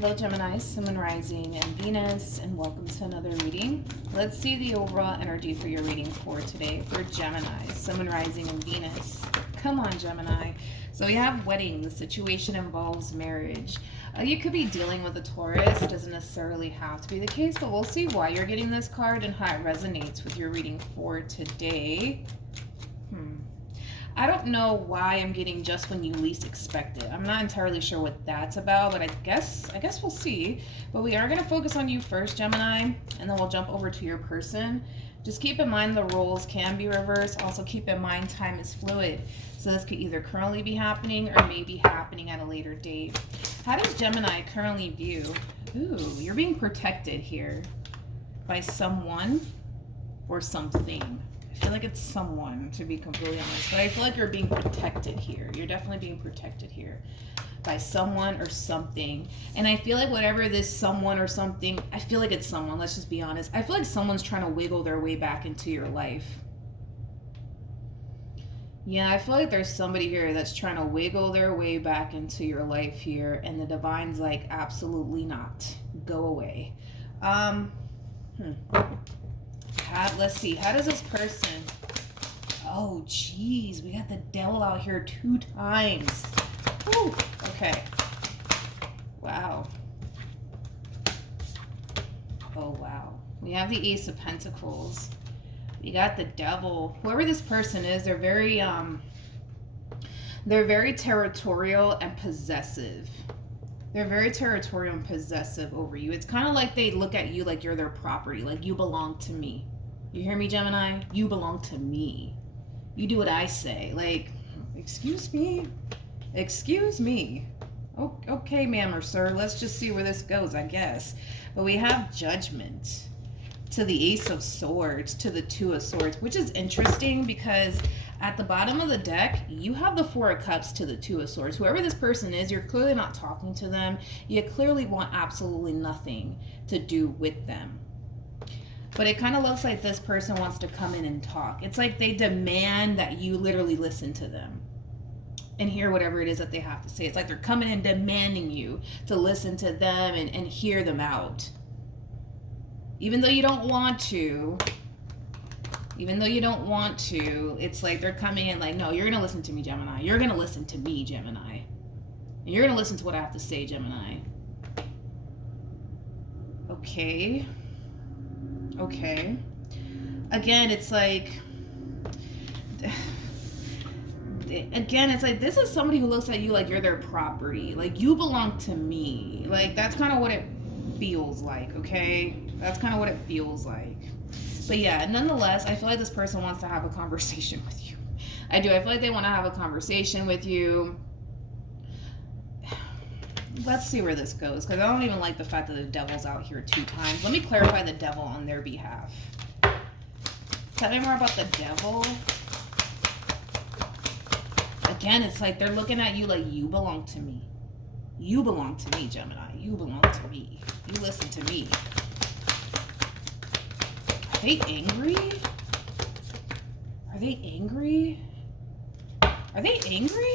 Hello Gemini, Sun, Moon, Rising, and Venus, and welcome to another reading. Let's see the overall energy for your reading for today for Gemini, Sun, Moon, Rising, and Venus. Come on, Gemini. So we have wedding. The situation involves marriage. You could be dealing with a Taurus. It doesn't necessarily have to be the case, but we'll see why you're getting this card and how it resonates with your reading for today. I don't know why I'm getting just when you least expect it. I'm not entirely sure what that's about, but I guess we'll see. But we are going to focus on you first, Gemini, and then we'll jump over to your person. Just keep in mind the roles can be reversed. Also keep in mind time is fluid. So this could either currently be happening or may be happening at a later date. How does Gemini currently view? Ooh, you're being protected here by someone or something. I feel like it's someone, to be completely honest, but I feel like you're being protected here. You're definitely being protected here by someone or something. And I feel like whatever this someone or something, I feel like it's someone, let's just be honest. I feel like someone's trying to wiggle their way back into your life. Yeah, I feel like there's somebody here that's trying to wiggle their way back into your life here, and the divine's like, absolutely not. Go away. Let's see. How does this person... Oh, geez. We got the devil out here 2 times. Whew. Okay. Wow. Oh, wow. We have the Ace of Pentacles. We got the devil. Whoever this person is, they're very territorial and possessive. They're very territorial and possessive over you. It's kind of like they look at you like you're their property, like you belong to me. You hear me, Gemini? You belong to me. You do what I say. Like, excuse me? Excuse me. Oh, okay, ma'am or sir. Let's just see where this goes, I guess. But we have Judgment to the Ace of Swords, to the 2 of Swords, which is interesting because at the bottom of the deck, you have the 4 of Cups to the 2 of Swords. Whoever this person is, you're clearly not talking to them. You clearly want absolutely nothing to do with them. But it kind of looks like this person wants to come in and talk. It's like they demand that you literally listen to them and hear whatever it is that they have to say. It's like they're coming and demanding you to listen to them and hear them out. Even though you don't want to, it's like they're coming in like, no, you're going to listen to me, Gemini. You're going to listen to me, Gemini. And you're going to listen to what I have to say, Gemini. Okay. Again, it's like, this is somebody who looks at you like you're their property. Like, you belong to me. Like, that's kind of what it feels like, okay? That's kind of what it feels like. But yeah, nonetheless, I feel like this person wants to have a conversation with you. I do. I feel like they want to have a conversation with you. Let's see where this goes, because I don't even like the fact that the devil's out here 2 times. Let me clarify the devil on their behalf. Tell me more about the devil. Again, it's like they're looking at you like you belong to me. You belong to me, Gemini. You belong to me. You listen to me. Are they angry? Are they angry? Are they angry?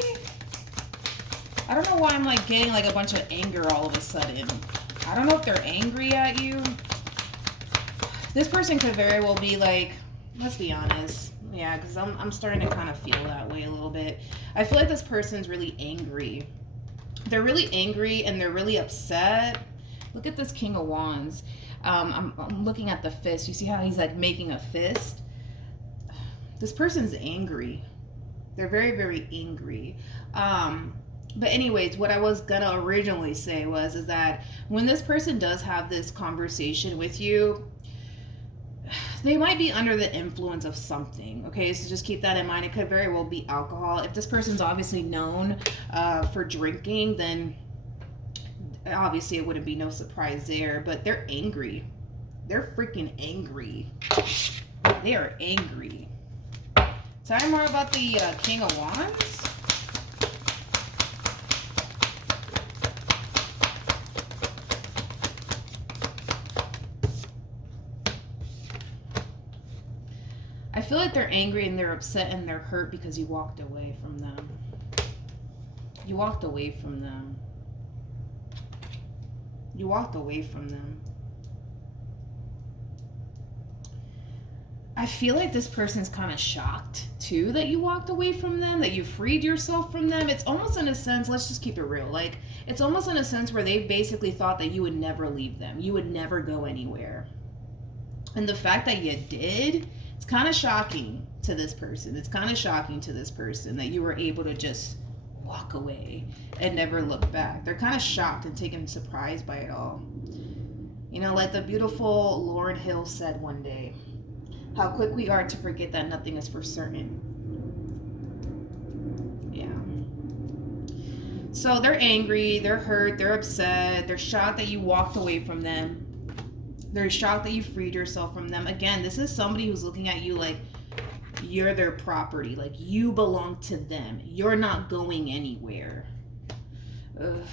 I don't know why I'm like getting like a bunch of anger all of a sudden. I don't know if they're angry at you. This person could very well be like, let's be honest. Yeah, because I'm starting to kind of feel that way a little bit. I feel like this person's really angry. They're really angry and they're really upset. Look at this King of Wands. I'm looking at the fist. You see how he's like making a fist? This person's angry. They're very, very angry. But anyways, what I was gonna originally say is that when this person does have this conversation with you, they might be under the influence of something, okay? So just keep that in mind. It could very well be alcohol. If this person's obviously known for drinking, then obviously it wouldn't be no surprise there, but they're angry. They're freaking angry. They are angry. Tell me more about the King of Wands. I feel like they're angry and they're upset and they're hurt because you walked away from them. You walked away from them. You walked away from them. I feel like this person's kind of shocked too that you walked away from them, that you freed yourself from them. It's almost in a sense, let's just keep it real. Like, it's almost in a sense where they basically thought that you would never leave them. You would never go anywhere. And the fact that you did, it's kind of shocking to this person. It's kind of shocking to this person that you were able to just walk away and never look back. They're kind of shocked and taken surprised by it all. You know, like the beautiful Lauryn Hill said one day, how quick we are to forget that nothing is for certain. Yeah. So they're angry, they're hurt, they're upset, they're shocked that you walked away from them. They're shocked that you freed yourself from them. Again, this is somebody who's looking at you like you're their property, like you belong to them. You're not going anywhere. Ugh.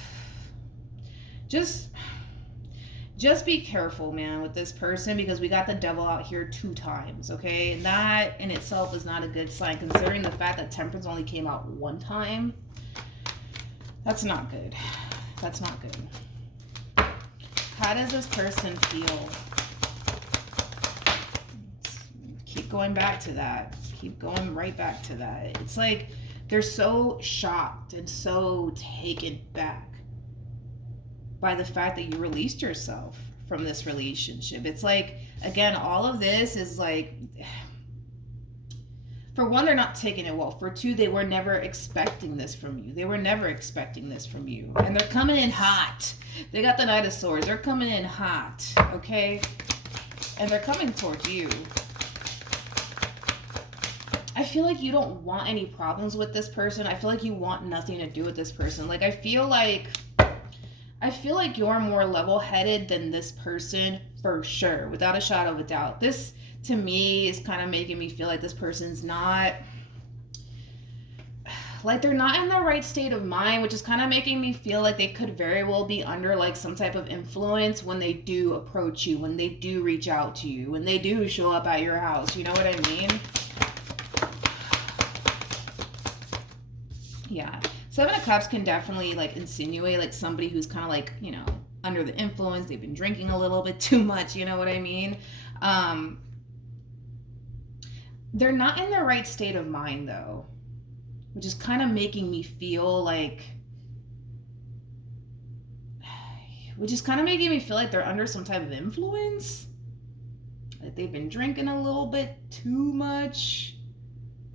Just be careful, man, with this person, because we got the devil out here 2 times, okay? And that in itself is not a good sign, considering the fact that Temperance only came out 1 time. That's not good. That's not good. How does this person feel? Keep going back to that. Keep going right back to that. It's like they're so shocked and so taken back by the fact that you released yourself from this relationship. It's like, again, all of this is like, for one, they're not taking it well. For 2, they were never expecting this from you. They were never expecting this from you. And they're coming in hot. They got the Knight of Swords. They're coming in hot, okay? And they're coming towards you. I feel like you don't want any problems with this person. I feel like you want nothing to do with this person. Like, I feel like you're more level-headed than this person, for sure, without a shadow of a doubt. This, to me, is kind of making me feel like this person's not, like, they're not in the right state of mind, which is kind of making me feel like they could very well be under, like, some type of influence when they do approach you, when they do reach out to you, when they do show up at your house. You know what I mean? Yeah. 7 of Cups can definitely, like, insinuate, like, somebody who's kind of, like, you know, under the influence. They've been drinking a little bit too much, you know what I mean? They're not in the right state of mind, though, which is kind of making me feel like, they're under some type of influence. Like, they've been drinking a little bit too much.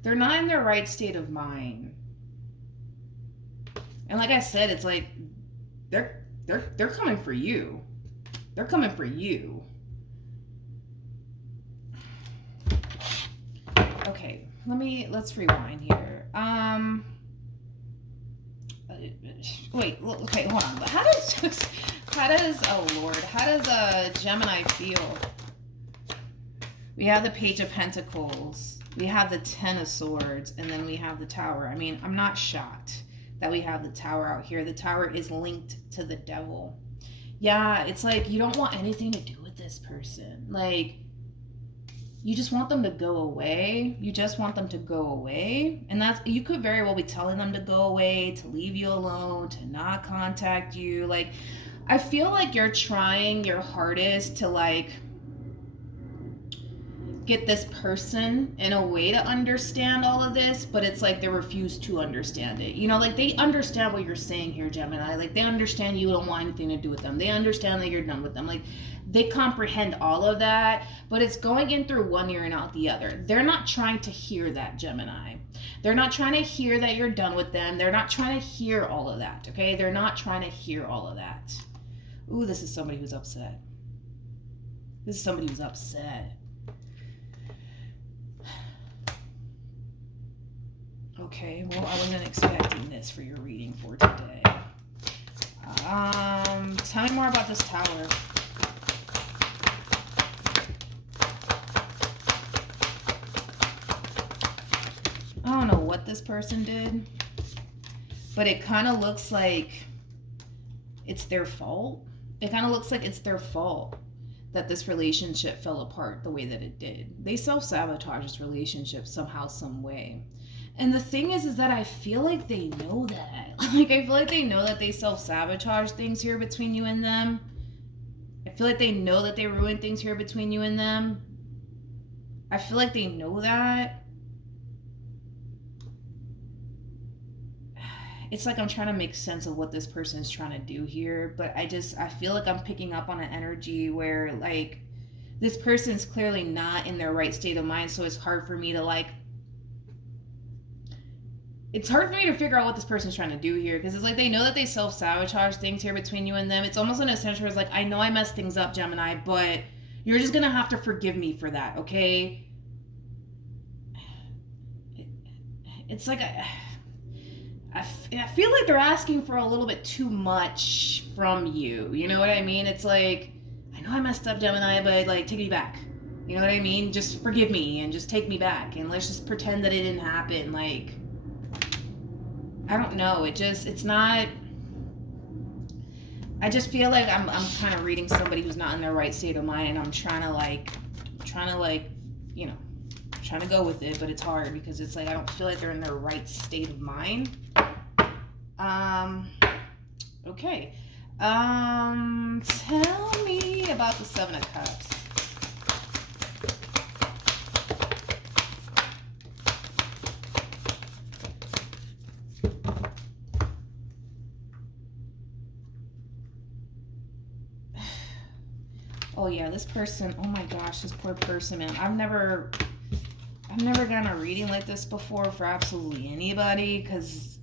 They're not in their right state of mind. And like I said, it's like they're coming for you. They're coming for you. Okay, let's rewind here. Wait, okay, hold on. But how does a Gemini feel? We have the Page of Pentacles, we have the 10 of Swords, and then we have the Tower. I mean, I'm not shocked that we have the Tower out here. The Tower is linked to the Devil. Yeah, it's like you don't want anything to do with this person. Like, you just want them to go away. You just want them to go away. And that's, you could very well be telling them to go away, to leave you alone, to not contact you. Like, I feel like you're trying your hardest to, like, get this person in a way to understand all of this, but it's like they refuse to understand it. You know, like, they understand what you're saying here, Gemini. Like, they understand you don't want anything to do with them. They understand that you're done with them. Like, they comprehend all of that, but it's going in through one ear and out the other. They're not trying to hear that, Gemini. They're not trying to hear that you're done with them. They're not trying to hear all of that, okay? They're not trying to hear all of that. Ooh, this is somebody who's upset. This is somebody who's upset. Okay, well, I wasn't expecting this for your reading for today. Tell me more about this Tower. I don't know what this person did, but it kind of looks like it's their fault. It kind of looks like it's their fault that this relationship fell apart the way that it did. They self-sabotaged this relationship somehow, some way. And the thing is that I feel like they know that. Like, I feel like they know that they self-sabotage things here between you and them. I feel like they know that they ruined things here between you and them. I feel like they know that. It's like I'm trying to make sense of what this person is trying to do here, but I feel like I'm picking up on an energy where, like, this person's clearly not in their right state of mind, so it's hard for me to, like, it's hard for me to figure out what this person's trying to do here, because it's like they know that they self-sabotage things here between you and them. It's almost in a sense where it's like, I know I messed things up, Gemini, but you're just gonna have to forgive me for that, okay? It's like I feel like they're asking for a little bit too much from you. You know what I mean? It's like, I know I messed up, Gemini, but, like, take me back. You know what I mean? Just forgive me and just take me back, and let's just pretend that it didn't happen. Like, I don't know. It's not. I just feel like I'm kind of reading somebody who's not in their right state of mind, and I'm trying to you know, trying to go with it, but it's hard because it's like I don't feel like they're in their right state of mind. Okay. Tell me about the Seven of Cups. Oh yeah, this person, oh my gosh, this poor person, man. I've never gotten a reading like this before for absolutely anybody, because,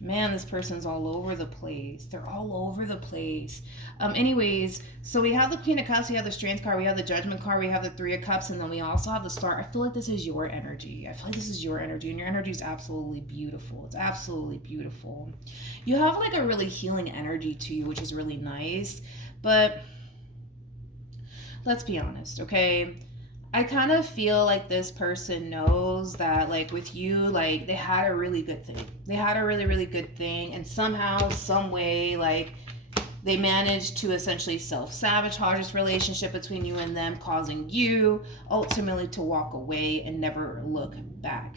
man, this person's all over the place. They're all over the place. Anyways, so we have the Queen of Cups, we have the Strength card, we have the Judgment card, we have the Three of Cups, and then we also have the Star. I feel like this is your energy. I feel like this is your energy, and your energy is absolutely beautiful. It's absolutely beautiful. You have, like, a really healing energy to you, which is really nice, but let's be honest, okay? I kind of feel like this person knows that, like, with you, like, they had a really good thing. They had a really, really good thing, and somehow, some way, like, they managed to essentially self-sabotage this relationship between you and them, causing you ultimately to walk away and never look back.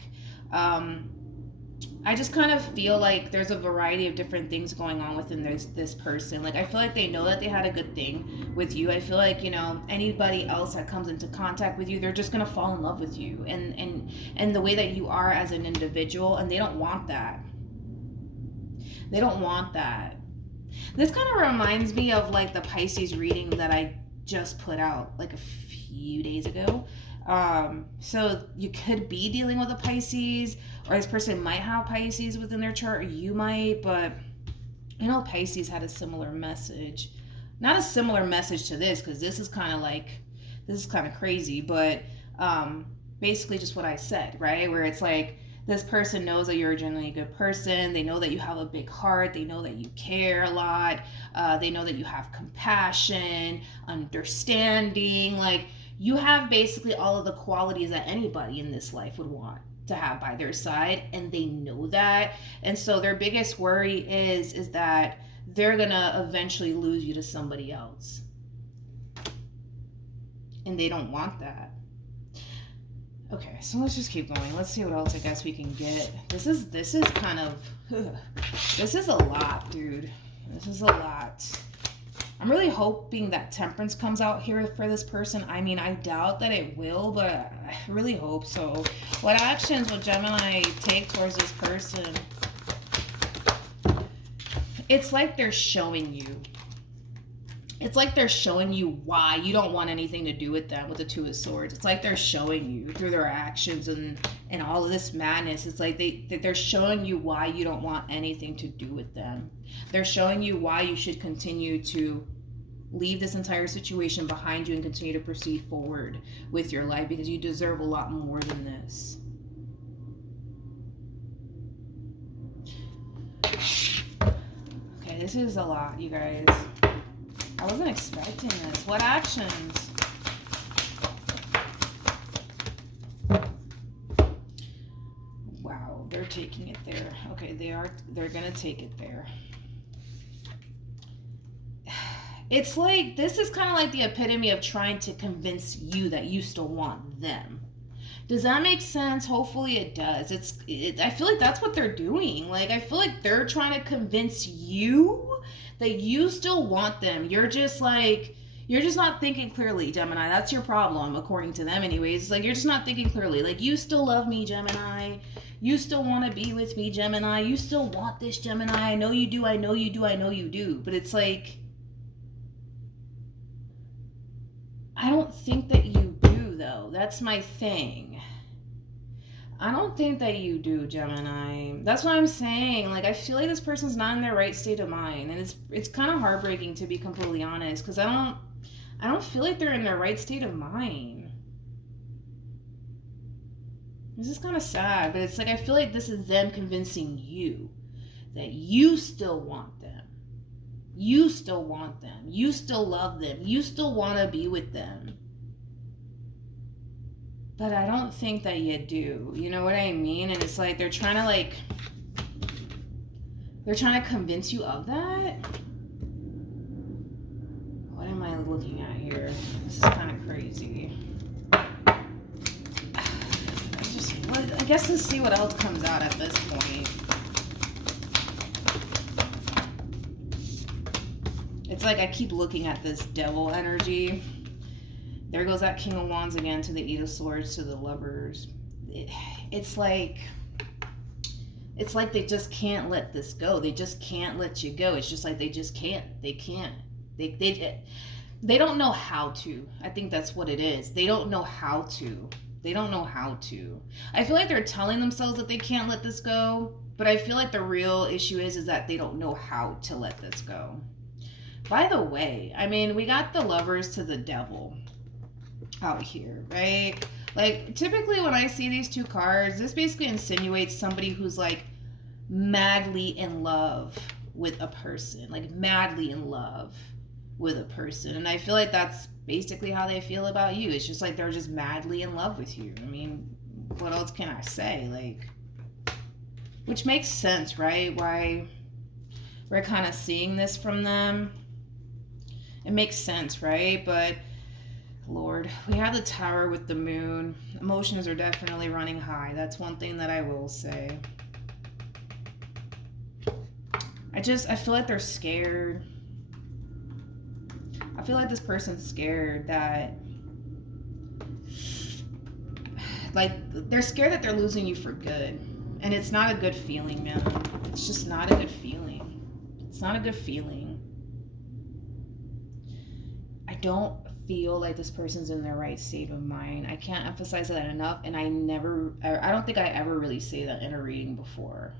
I just kind of feel like there's a variety of different things going on within this person. Like, I feel like they know that they had a good thing with you. I feel like, you know, anybody else that comes into contact with you, they're just going to fall in love with you and the way that you are as an individual, and they don't want that. They don't want that. This kind of reminds me of, like, the Pisces reading that I just put out, like, a few days ago. So you could be dealing with a Pisces, or this person might have Pisces within their chart, or you might, but I know Pisces had a similar message. Not a similar message to this, because this is kind of crazy, but basically just what I said, right? Where it's like, this person knows that you're a genuinely good person. They know that you have a big heart. They know that you care a lot. They know that you have compassion, understanding. Like, you have basically all of the qualities that anybody in this life would want to have by their side, and they know that. And so their biggest worry is that they're gonna eventually lose you to somebody else, and they don't want that. Okay, so let's just keep going. Let's see what else I guess we can get. This is kind of this is a lot, dude. This is a lot. I'm really hoping that Temperance comes out here for this person. I mean, I doubt that it will, but I really hope so. What actions will Gemini take towards this person? It's like they're showing you. It's like they're showing you why you don't want anything to do with them with the Two of Swords. It's like they're showing you through their actions and all of this madness. It's like they're showing you why you don't want anything to do with them. They're showing you why you should continue to leave this entire situation behind you and continue to proceed forward with your life, because you deserve a lot more than this. Okay, this is a lot, you guys. I wasn't expecting this. What actions? Wow, they're taking it there. Okay, they're gonna take it there. It's like, this is kind of like the epitome of trying to convince you that you still want them. Does that make sense? Hopefully it does. I feel like that's what they're doing. Like, I feel like they're trying to convince you that you still want them. You're just like, You're just not thinking clearly, Gemini. That's your problem, according to them anyways. Like, you're just not thinking clearly. Like, you still love me, Gemini. You still want to be with me, Gemini. You still want this, Gemini. I know you do. I know you do. I know you do. But it's like, I don't think that you do, though. That's my thing. I don't think that you do, Gemini. That's what I'm saying. Like, I feel like this person's not in their right state of mind. And it's kind of heartbreaking, to be completely honest. Because I don't feel like they're in their right state of mind. This is kind of sad. But it's like, I feel like this is them convincing you that you still want them. You still want them. You still love them. You still want to be with them. But I don't think that you do. You know what I mean? And it's like they're trying to convince you of that. What am I looking at here? This is kind of crazy. I guess let's see what else comes out at this point. It's like I keep looking at this devil energy. There goes that King of Wands again, to the Eight of Swords, to the Lovers. It's like they just can't let this go. They just can't let you go. It's just like they just can't. They can't. They don't know how to. I think that's what it is. They don't know how to. They don't know how to. I feel like they're telling themselves that they can't let this go, but I feel like the real issue is that they don't know how to let this go. By the way, I mean, we got the Lovers to the Devil out here, right? Like, typically when I see these two cards, this basically insinuates somebody who's like madly in love with a person, like madly in love with a person. And I feel like that's basically how they feel about you. It's just like they're just madly in love with you. I mean, what else can I say? Like, which makes sense, right? Why we're kind of seeing this from them. It makes sense, right? But Lord, we have the Tower with the Moon. Emotions are definitely running high. That's one thing that I will say. I feel like they're scared. I feel like this person's scared that, like, they're scared that they're losing you for good. And it's not a good feeling, man. It's just not a good feeling. It's not a good feeling. I don't feel like this person's in their right state of mind. I can't emphasize that enough, and I don't think I ever really say that in a reading before.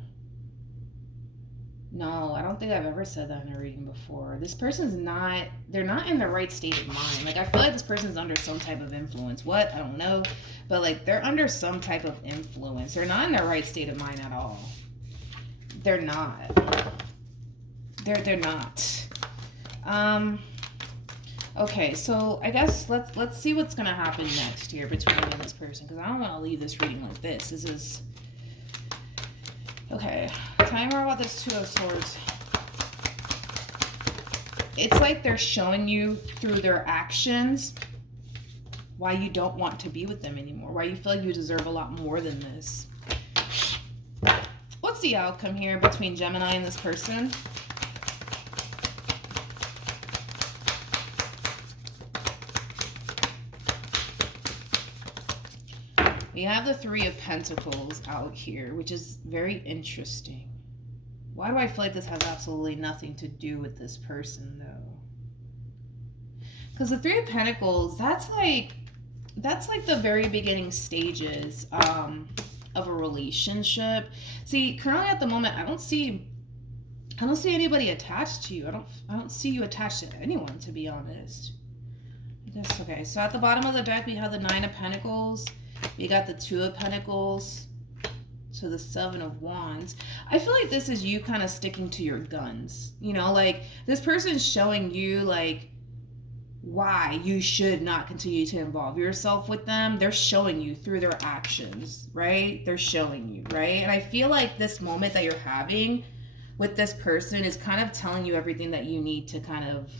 No, I don't think I've ever said that in a reading before. This person's they're not in the right state of mind. Like, I feel like this person's under some type of influence. What? I don't know. But, like, they're under some type of influence. They're not in their right state of mind at all. They're not. They're not. Okay, so I guess let's see what's gonna happen next here between you and this person, because I don't want to leave this reading like this. This is okay. Tell me more about this Two of Swords. It's like they're showing you through their actions why you don't want to be with them anymore. Why you feel like you deserve a lot more than this. What's the outcome here between Gemini and this person? We have the Three of Pentacles out here, which is very interesting. Why do I feel like this has absolutely nothing to do with this person, though? Because the Three of Pentacles, that's like the very beginning stages of a relationship. See, currently at the moment, I don't see anybody attached to you. I don't see you attached to anyone, to be honest. Yes, okay. So at the bottom of the deck, we have the Nine of Pentacles. We got the Two of Pentacles, so the Seven of Wands. I feel like this is you kind of sticking to your guns. You know, like, this person's showing you, like, why you should not continue to involve yourself with them. They're showing you through their actions, right? They're showing you, right? And I feel like this moment that you're having with this person is kind of telling you everything that you need to kind of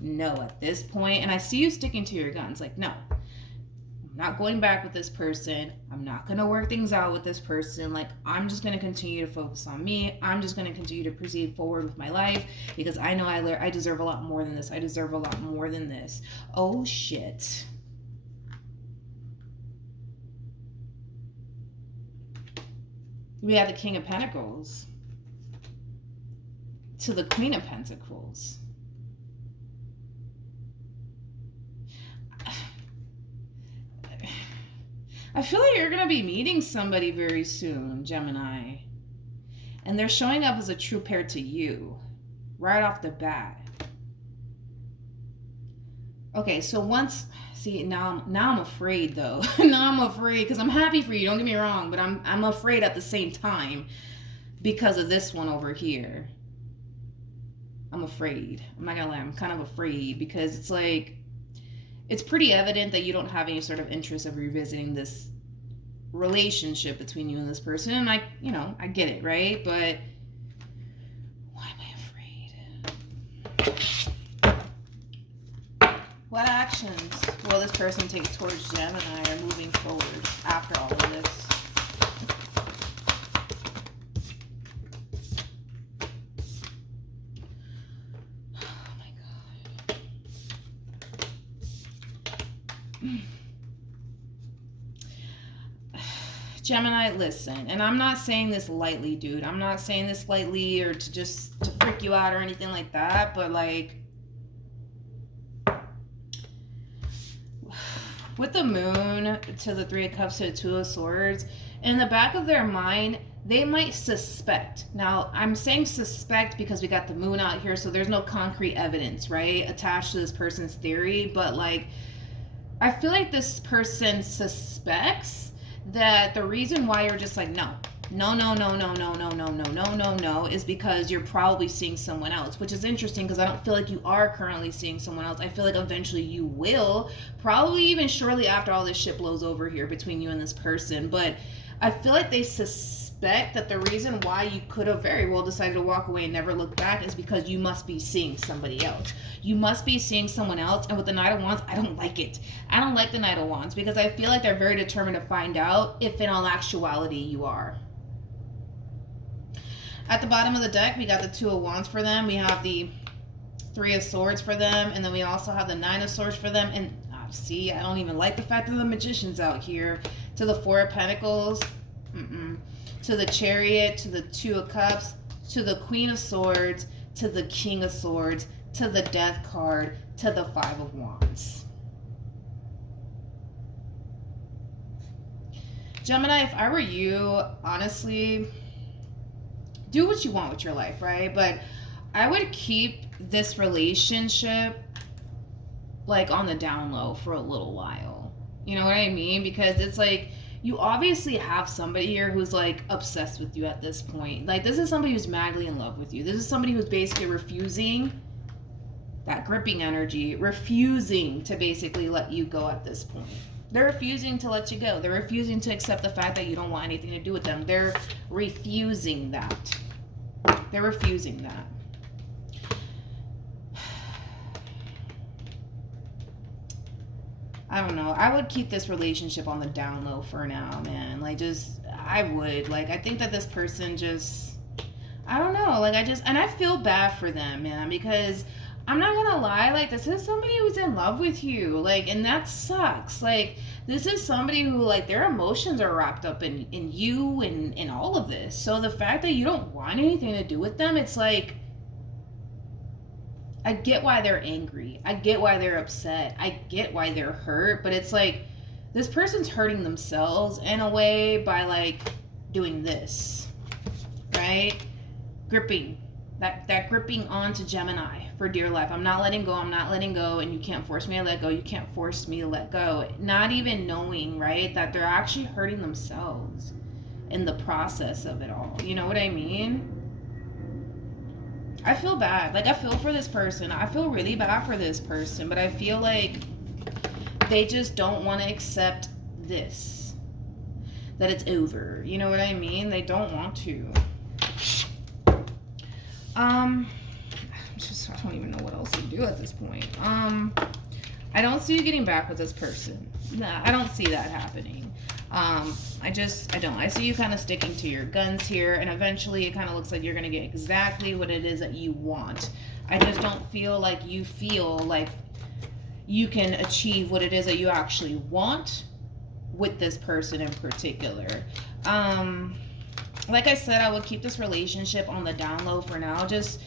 know at this point. And I see you sticking to your guns. Like, no. not going back with this person. I'm not going to work things out with this person. Like, I'm just going to continue to focus on me. I'm just going to continue to proceed forward with my life because I know I deserve a lot more than this. I deserve a lot more than this. Oh, shit. We have the King of Pentacles to the Queen of Pentacles. I feel like you're going to be meeting somebody very soon, Gemini. And they're showing up as a true pair to you right off the bat. Okay, so once... See, now I'm afraid, though. Now I'm afraid because I'm happy for you. Don't get me wrong, but I'm afraid at the same time because of this one over here. I'm afraid. I'm not gonna lie. I'm kind of afraid because it's like, it's pretty evident that you don't have any sort of interest of revisiting this relationship between you and this person. And I get it, right? But why am I afraid? What actions will this person take towards Gemini or moving forward after all of this? Oh my God. Gemini, listen, and I'm not saying this lightly, dude. I'm not saying this lightly or to freak you out or anything like that, but like, with the Moon to the Three of Cups to the Two of Swords, in the back of their mind, they might suspect. Now, I'm saying suspect because we got the Moon out here, so there's no concrete evidence, right, attached to this person's theory. But, like, I feel like this person suspects that the reason why you're just like, no, is because you're probably seeing someone else, which is interesting because I don't feel like you are currently seeing someone else. I feel like eventually you will, probably even shortly after all this shit blows over here between you and this person. But I feel like they suspect that the reason why you could have very well decided to walk away and never look back is because you must be seeing somebody else. You must be seeing someone else. And with the Knight of Wands, I don't like it. I don't like the Knight of Wands because I feel like they're very determined to find out if in all actuality you are. At the bottom of the deck, we got the Two of Wands for them. We have the Three of Swords for them. And then we also have the Nine of Swords for them. And see, I don't even like the fact that the Magician's out here. To the Four of Pentacles. To the Chariot. To the Two of Cups. To the Queen of Swords. To the King of Swords. To the Death card. To the Five of Wands. Gemini, if I were you, honestly... do what you want with your life, right? But I would keep this relationship like on the down low for a little while. You know what I mean? Because it's like, you obviously have somebody here who's like obsessed with you at this point. Like, this is somebody who's madly in love with you. This is somebody who's basically refusing that gripping energy, refusing to basically let you go at this point. They're refusing to let you go. They're refusing to accept the fact that you don't want anything to do with them. They're refusing that. They're refusing that. I don't know. I would keep this relationship on the down low for now, man. Like, I would. Like, I think that this person I don't know. Like, and I feel bad for them, man, because I'm not gonna lie, like, this is somebody who's in love with you, like, and that sucks. Like, this is somebody who, like, their emotions are wrapped up in you and in all of this. So the fact that you don't want anything to do with them, it's like, I get why they're angry. I get why they're upset. I get why they're hurt, but it's like, this person's hurting themselves in a way by, like, doing this, right? Gripping. That gripping onto Gemini for dear life. I'm not letting go. I'm not letting go. And you can't force me to let go. You can't force me to let go. Not even knowing, right, that they're actually hurting themselves in the process of it all. You know what I mean? I feel bad. Like, I feel for this person. I feel really bad for this person. But I feel like they just don't want to accept this. That it's over. You know what I mean? They don't want to. I don't even know what else to do at this point. I I don't see you getting back with this person. No, I don't see that happening. I don't. I see you kind of sticking to your guns here, and eventually it kind of looks like you're going to get exactly what it is that you want. I just don't feel like you can achieve what it is that you actually want with this person in particular. Like I said, I would keep this relationship on the down low for now. Just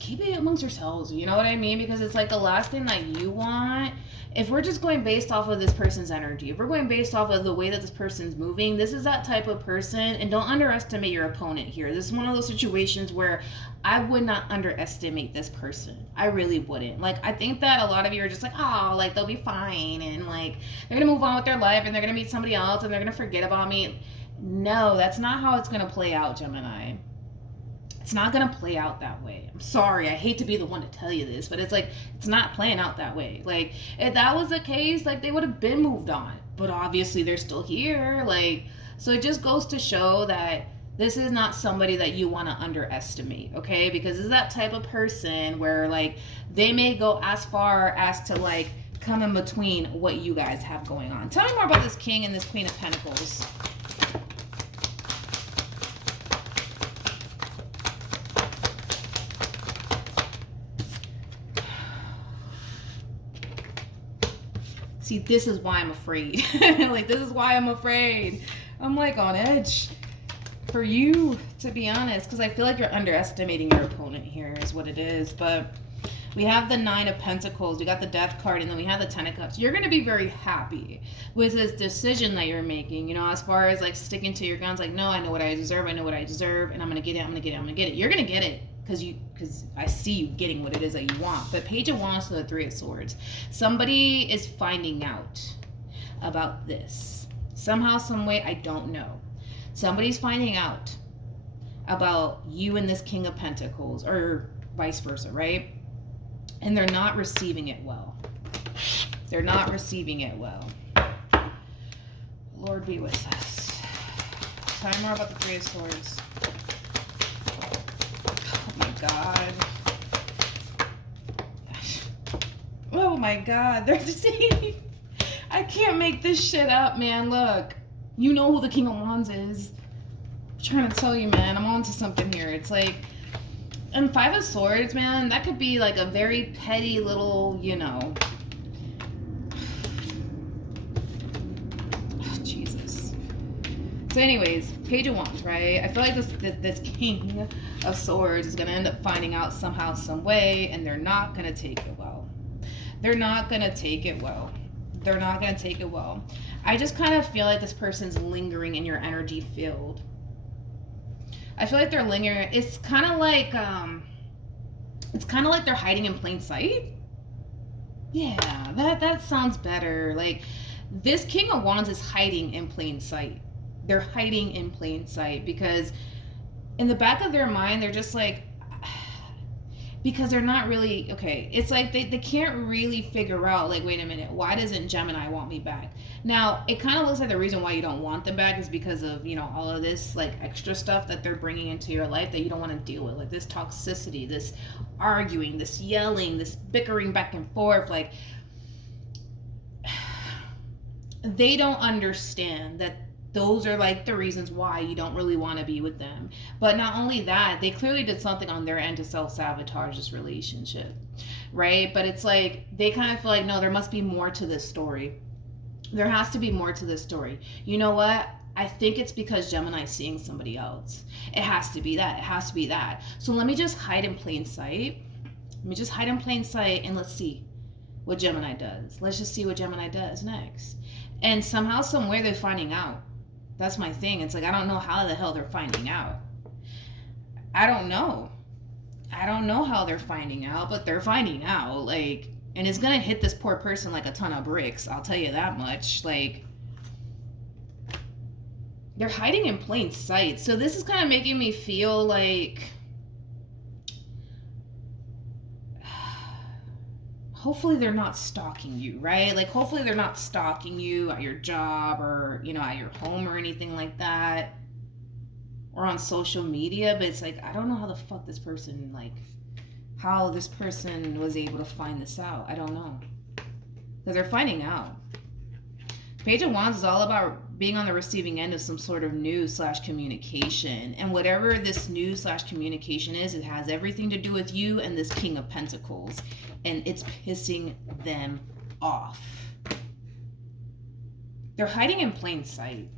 keep it amongst yourselves. You know what I mean? Because it's like the last thing that you want. If we're just going based off of this person's energy, if we're going based off of the way that this person's moving, this is that type of person. And don't underestimate your opponent here. This is one of those situations where I would not underestimate this person. I really wouldn't. Like, I think that a lot of you are just like, oh, like, they'll be fine. And, like, they're going to move on with their life and they're going to meet somebody else and they're going to forget about me. No, that's not how it's going to play out, Gemini. It's not going to play out that way. I'm sorry. I hate to be the one to tell you this, but it's like, it's not playing out that way. Like, if that was the case, like, they would have been moved on. But obviously, they're still here. Like, so it just goes to show that this is not somebody that you want to underestimate, okay? Because this is that type of person where, like, they may go as far as to, like, come in between what you guys have going on. Tell me more about this King and this Queen of Pentacles. See, this is why I'm afraid. Like, this is why I'm afraid. I'm, like, on edge for you, to be honest, because I feel like you're underestimating your opponent here is what it is. But we have the Nine of Pentacles. We got the Death card, and then we have the Ten of Cups. You're going to be very happy with this decision that you're making, you know, as far as, like, sticking to your guns. Like, no, I know what I deserve. I know what I deserve, and I'm going to get it. I'm going to get it. I'm going to get it. You're going to get it. Because I see you getting what it is that you want. But Page of Wands to the Three of Swords. Somebody is finding out about this. Somehow, some way, I don't know. Somebody's finding out about you and this King of Pentacles, or vice versa, right? And they're not receiving it well. They're not receiving it well. Lord be with us. Tell me more about the Three of Swords. God. Oh my God. They're just I can't make this shit up, man. Look. You know who the King of Wands is. I'm trying to tell you, man. I'm on to something here. It's like, and Five of Swords, man, that could be like a very petty little, you know. Oh, Jesus. So anyways, Page of Wands, right? I feel like this King of Swords is going to end up finding out somehow, some way, and they're not going to take it well. They're not going to take it well. They're not going to take it well. I just kind of feel like this person's lingering in your energy field. I feel like they're lingering. It's kind of like they're hiding in plain sight. Yeah, that sounds better. Like, this King of Wands is hiding in plain sight. They're hiding in plain sight because in the back of their mind, they're just like, because they're not really, okay, it's like they can't really figure out, like, wait a minute, why doesn't Gemini want me back? Now, it kind of looks like the reason why you don't want them back is because of, you know, all of this, like, extra stuff that they're bringing into your life that you don't want to deal with, like this toxicity, this arguing, this yelling, this bickering back and forth. Like, they don't understand that those are like the reasons why you don't really want to be with them. But not only that, they clearly did something on their end to self-sabotage this relationship, right? But it's like they kind of feel like, no, there must be more to this story. There has to be more to this story. You know what? I think it's because Gemini's seeing somebody else. It has to be that. It has to be that. So let me just hide in plain sight. Let me just hide in plain sight and let's see what Gemini does. Let's just see what Gemini does next. And somehow, somewhere, they're finding out. That's my thing. It's like, I don't know how the hell they're finding out. I don't know. I don't know how they're finding out, but they're finding out. Like, and it's going to hit this poor person like a ton of bricks. I'll tell you that much. Like, they're hiding in plain sight. So this is kind of making me feel like, hopefully they're not stalking you, right? Like, hopefully they're not stalking you at your job or, you know, at your home or anything like that, or on social media. But it's like, I don't know how the fuck this person, like, how this person was able to find this out. I don't know. Because they're finding out. Page of Wands is all about being on the receiving end of some sort of news/communication. And whatever this news/communication is, it has everything to do with you and this King of Pentacles. And it's pissing them off. They're hiding in plain sight.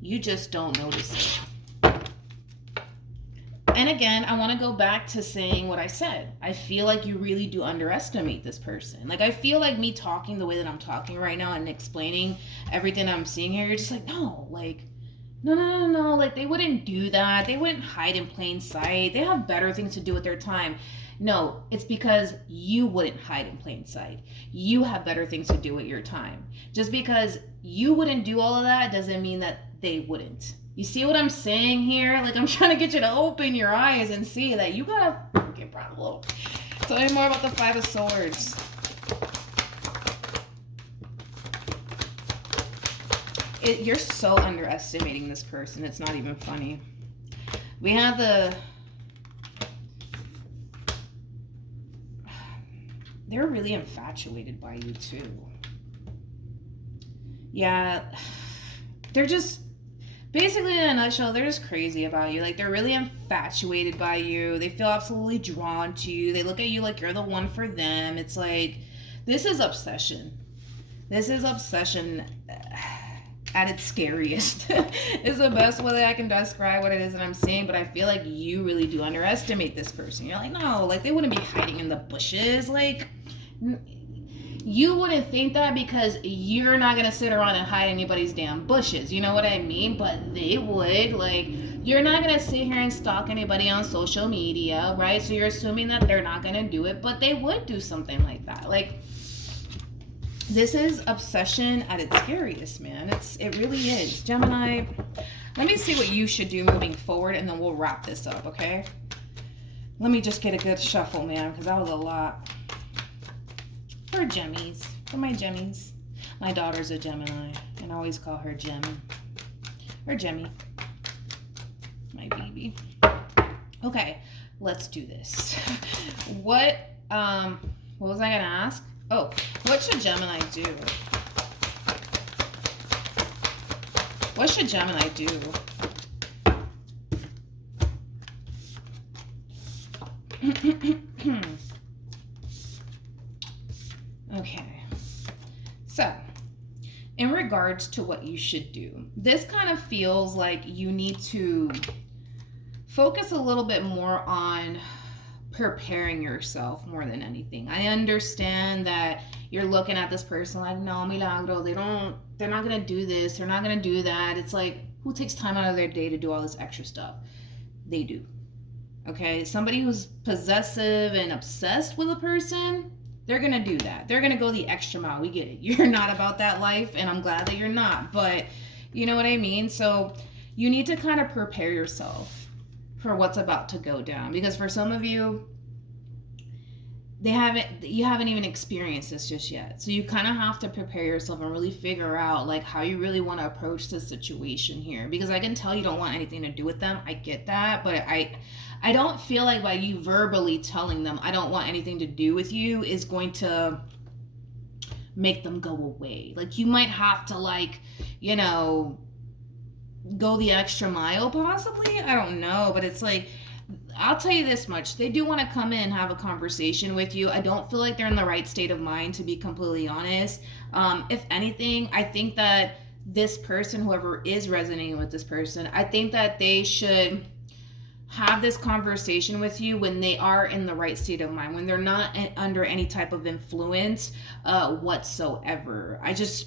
You just don't notice it. And again, I want to go back to saying what I said. I feel like you really do underestimate this person. Like, I feel like me talking the way that I'm talking right now and explaining everything I'm seeing here, you're just like, no, like, no. Like, they wouldn't do that. They wouldn't hide in plain sight. They have better things to do with their time. No, it's because you wouldn't hide in plain sight. You have better things to do with your time. Just because you wouldn't do all of that doesn't mean that they wouldn't. You see what I'm saying here? Like, I'm trying to get you to open your eyes and see that you got a freaking problem. Tell me more about the Five of Swords. You're so underestimating this person. It's not even funny. We have the... They're really infatuated by you, too. Yeah. They're just... Basically, in a nutshell, they're just crazy about you. Like, they're really infatuated by you. They feel absolutely drawn to you. They look at you like you're the one for them. It's like, this is obsession. This is obsession at its scariest. It's the best way that I can describe what it is that I'm seeing, but I feel like you really do underestimate this person. You're like, no, like, they wouldn't be hiding in the bushes. Like, you wouldn't think that because you're not going to sit around and hide anybody's damn bushes. You know what I mean? But they would. Like, you're not going to sit here and stalk anybody on social media, right? So you're assuming that they're not going to do it, but they would do something like that. Like, this is obsession at its scariest, man. It really is. Gemini, let me see what you should do moving forward, and then we'll wrap this up, okay? Let me just get a good shuffle, man, because that was a lot. For Gemmies. For my Gemmies. My daughter's a Gemini, and I always call her Gem. Or Gemmy. My baby. Okay, let's do this. What was I gonna ask? Oh, what should Gemini do? What should Gemini do? Okay, so in regards to what you should do, this kind of feels like you need to focus a little bit more on preparing yourself more than anything. I understand that you're looking at this person like, no, Milagro, they're not gonna do this, they're not gonna do that. It's like, who takes time out of their day to do all this extra stuff? They do. Okay, somebody who's possessive and obsessed with a person, they're going to do that. They're going to go the extra mile. We get it. You're not about that life, and I'm glad that you're not. But you know what I mean? So you need to kind of prepare yourself for what's about to go down. Because for some of you, you haven't even experienced this just yet. So you kind of have to prepare yourself and really figure out like how you really want to approach this situation here. Because I can tell you don't want anything to do with them. I get that. But I don't feel like by you verbally telling them I don't want anything to do with you is going to make them go away. Like, you might have to, like, you know, go the extra mile possibly. I don't know. But it's like, I'll tell you this much. They do want to come in and have a conversation with you. I don't feel like they're in the right state of mind, to be completely honest. If anything, I think that this person, whoever is resonating with this person, I think that they should have this conversation with you when they are in the right state of mind, when they're not under any type of influence whatsoever. I just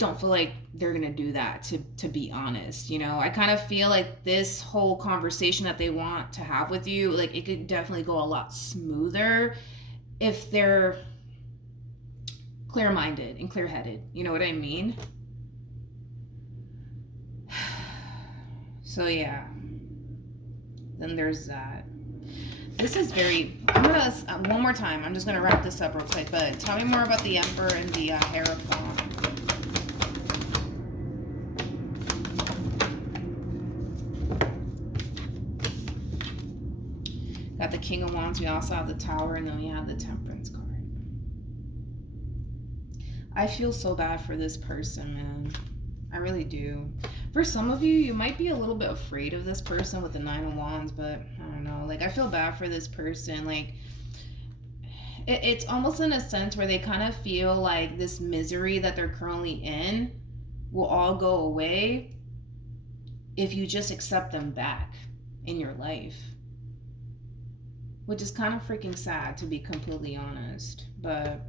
don't feel like they're gonna do that, to be honest. You know, I kind of feel like this whole conversation that they want to have with you, like, it could definitely go a lot smoother if they're clear-minded and clear-headed. You know what I mean? So yeah. Then there's that. This is very... I'm going to... one more time. I'm just going to wrap this up real quick. But tell me more about the Emperor and the Hierophant. Got the King of Wands. We also have the Tower. And then we have the Temperance card. I feel so bad for this person, man. I really do. For some of you, you might be a little bit afraid of this person with the Nine of Wands, but I don't know. Like, I feel bad for this person. Like, it's almost in a sense where they kind of feel like this misery that they're currently in will all go away if you just accept them back in your life. Which is kind of freaking sad, to be completely honest. But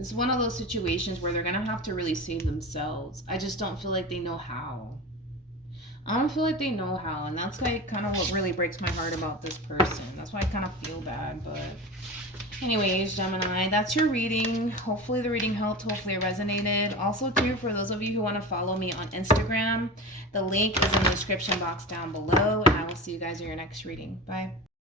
this is one of those situations where they're going to have to really save themselves. I just don't feel like they know how. I don't feel like they know how. And that's like kind of what really breaks my heart about this person. That's why I kind of feel bad. But anyways, Gemini, that's your reading. Hopefully the reading helped. Hopefully it resonated. Also, too, for those of you who want to follow me on Instagram, the link is in the description box down below. And I will see you guys in your next reading. Bye.